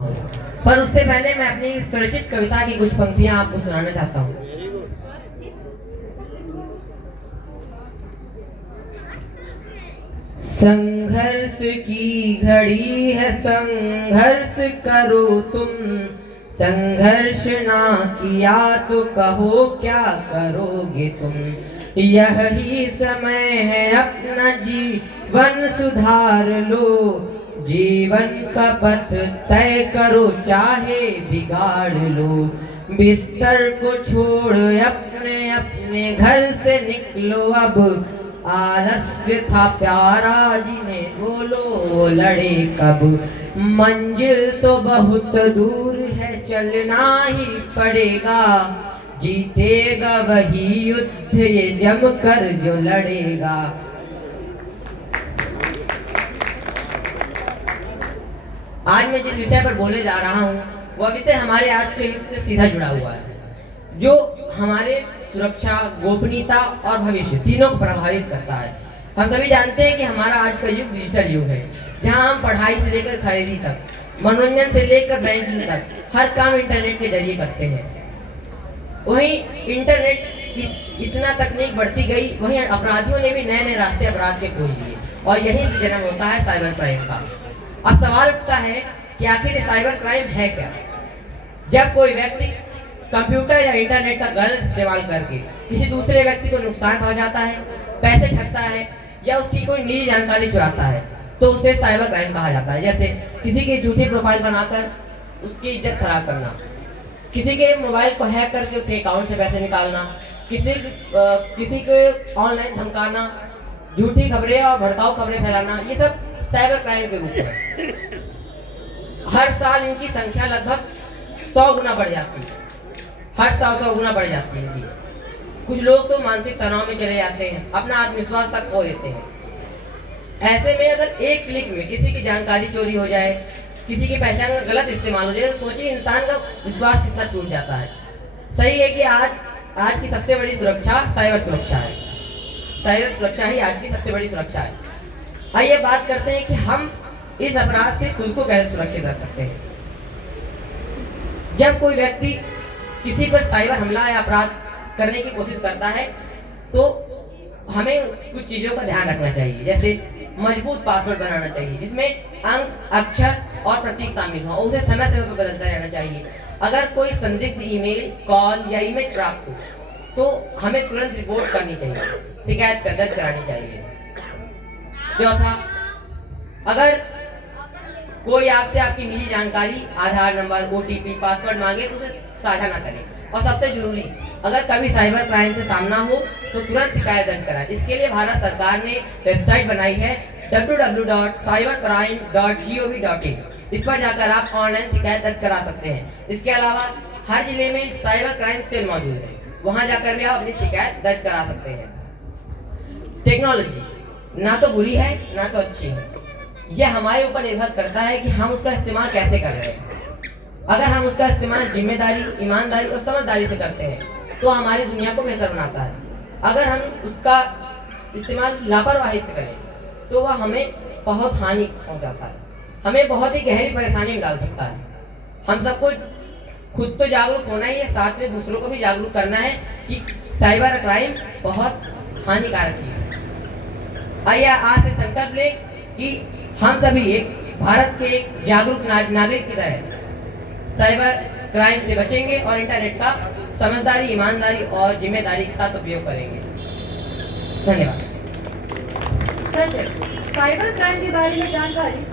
पर उससे पहले मैं अपनी स्वरचित कविता की कुछ पंक्तियां आपको सुनाना चाहता हूँ। संघर्ष की घड़ी है, संघर्ष करो तुम, संघर्ष ना किया तो कहो क्या करोगे तुम। यही समय है अपना जीवन सुधार लो, जीवन का पथ तय करो चाहे बिगाड़ लो। बिस्तर को छोड़ अपने अपने घर से निकलो अब, आलस्य था प्यारा जिन्हें बोलो लड़े कब। मंजिल तो बहुत दूर है चलना ही पड़ेगा, जीतेगा वही युद्ध ये जम कर जो लड़ेगा। आज मैं जिस विषय पर बोलने जा रहा हूँ वह विषय हमारे आज के युग से सीधा जुड़ा हुआ है, जो हमारे सुरक्षा, गोपनीयता और भविष्य तीनों को प्रभावित करता है। हम सभी जानते हैं कि हमारा आज का युग डिजिटल युग है, जहां हम पढ़ाई से लेकर खरीदी तक, मनोरंजन से लेकर बैंकिंग तक हर काम इंटरनेट के जरिए करते हैं। वहीं इंटरनेट इतना तकनीक बढ़ती गई, वहीं अपराधियों ने भी नए नए रास्ते अपराध के खोज लिए और यहीं से जन्म होता है साइबर क्राइम का। अब सवाल उठता है कि आखिर साइबर क्राइम है क्या। जब कोई व्यक्ति कंप्यूटर या इंटरनेट का गलत इस्तेमाल करके किसी दूसरे व्यक्ति को नुकसान पहुंचाता है, पैसे ठगता है या उसकी कोई निजी जानकारी चुराता है, तो उसे साइबर क्राइम कहा जाता है। जैसे किसी की झूठी प्रोफाइल बनाकर उसकी इज्जत खराब करना, किसी के मोबाइल को हैक करके उसके अकाउंट से पैसे निकालना, किसी को ऑनलाइन धमकाना, झूठी खबरें और भड़काऊ खबरें फैलाना, ये सब साइबर क्राइम के रूप में। हर साल इनकी संख्या लगभग 100 गुना बढ़ जाती है, हर साल 100 गुना बढ़ जाती है इनकी। कुछ लोग तो मानसिक तनाव में चले जाते हैं, अपना आत्मविश्वास तक खो देते हैं। ऐसे में अगर एक क्लिक में किसी की जानकारी चोरी हो जाए, किसी की पहचान का गलत इस्तेमाल हो जाए, तो सोचिए इंसान का विश्वास कितना टूट जाता है। सही है कि आज की सबसे बड़ी सुरक्षा साइबर सुरक्षा है। साइबर सुरक्षा ही आज की सबसे बड़ी सुरक्षा है। आइए बात करते हैं कि हम इस अपराध से खुद को कैसे सुरक्षित कर सकते हैं। जब कोई व्यक्ति किसी पर साइबर हमला या अपराध करने की कोशिश करता है, तो हमें कुछ चीजों का ध्यान रखना चाहिए। जैसे मजबूत पासवर्ड बनाना चाहिए, जिसमें अंक, अक्षर और प्रतीक शामिल हो, उसे समय समय पर बदलता रहना चाहिए। अगर कोई संदिग्ध ईमेल, कॉल या इमेज प्राप्त हो तो हमें तुरंत रिपोर्ट करनी चाहिए, शिकायत दर्ज करानी चाहिए। चौथा, अगर कोई आपसे आपकी निजी जानकारी, आधार नंबर, OTP, पासवर्ड मांगे तो उसे साझा ना करें। और सबसे जरूरी, अगर कभी साइबर क्राइम से सामना हो तो तुरंत शिकायत दर्ज कराएं। इसके लिए भारत सरकार ने वेबसाइट बनाई है www.cybercrime.gov.in। इस पर जाकर आप ऑनलाइन शिकायत दर्ज करा सकते हैं। इसके अलावा हर जिले में साइबर क्राइम सेल मौजूद है, वहां जाकर भी आप अपनी शिकायत दर्ज करा सकते हैं। टेक्नोलॉजी ना तो बुरी है ना तो अच्छी है, यह हमारे ऊपर निर्भर करता है कि हम उसका इस्तेमाल कैसे कर रहे हैं। अगर हम उसका इस्तेमाल जिम्मेदारी, ईमानदारी और समझदारी से करते हैं तो हमारी दुनिया को बेहतर बनाता है। अगर हम उसका इस्तेमाल लापरवाही से करें तो वह हमें बहुत हानि पहुंचाता है, हमें बहुत ही गहरी परेशानी में डाल सकता है। हम सबको खुद तो जागरूक होना ही है, साथ में दूसरों को भी जागरूक करना है कि साइबर क्राइम बहुत हानिकारक चीज है। आइए आज से संकल्प लें कि हम सभी एक भारत के एक जागरूक नागरिक की तरह साइबर क्राइम से बचेंगे और इंटरनेट का समझदारी, ईमानदारी और जिम्मेदारी के साथ उपयोग करेंगे। धन्यवाद। सच है, साइबर क्राइम के बारे में जानकारी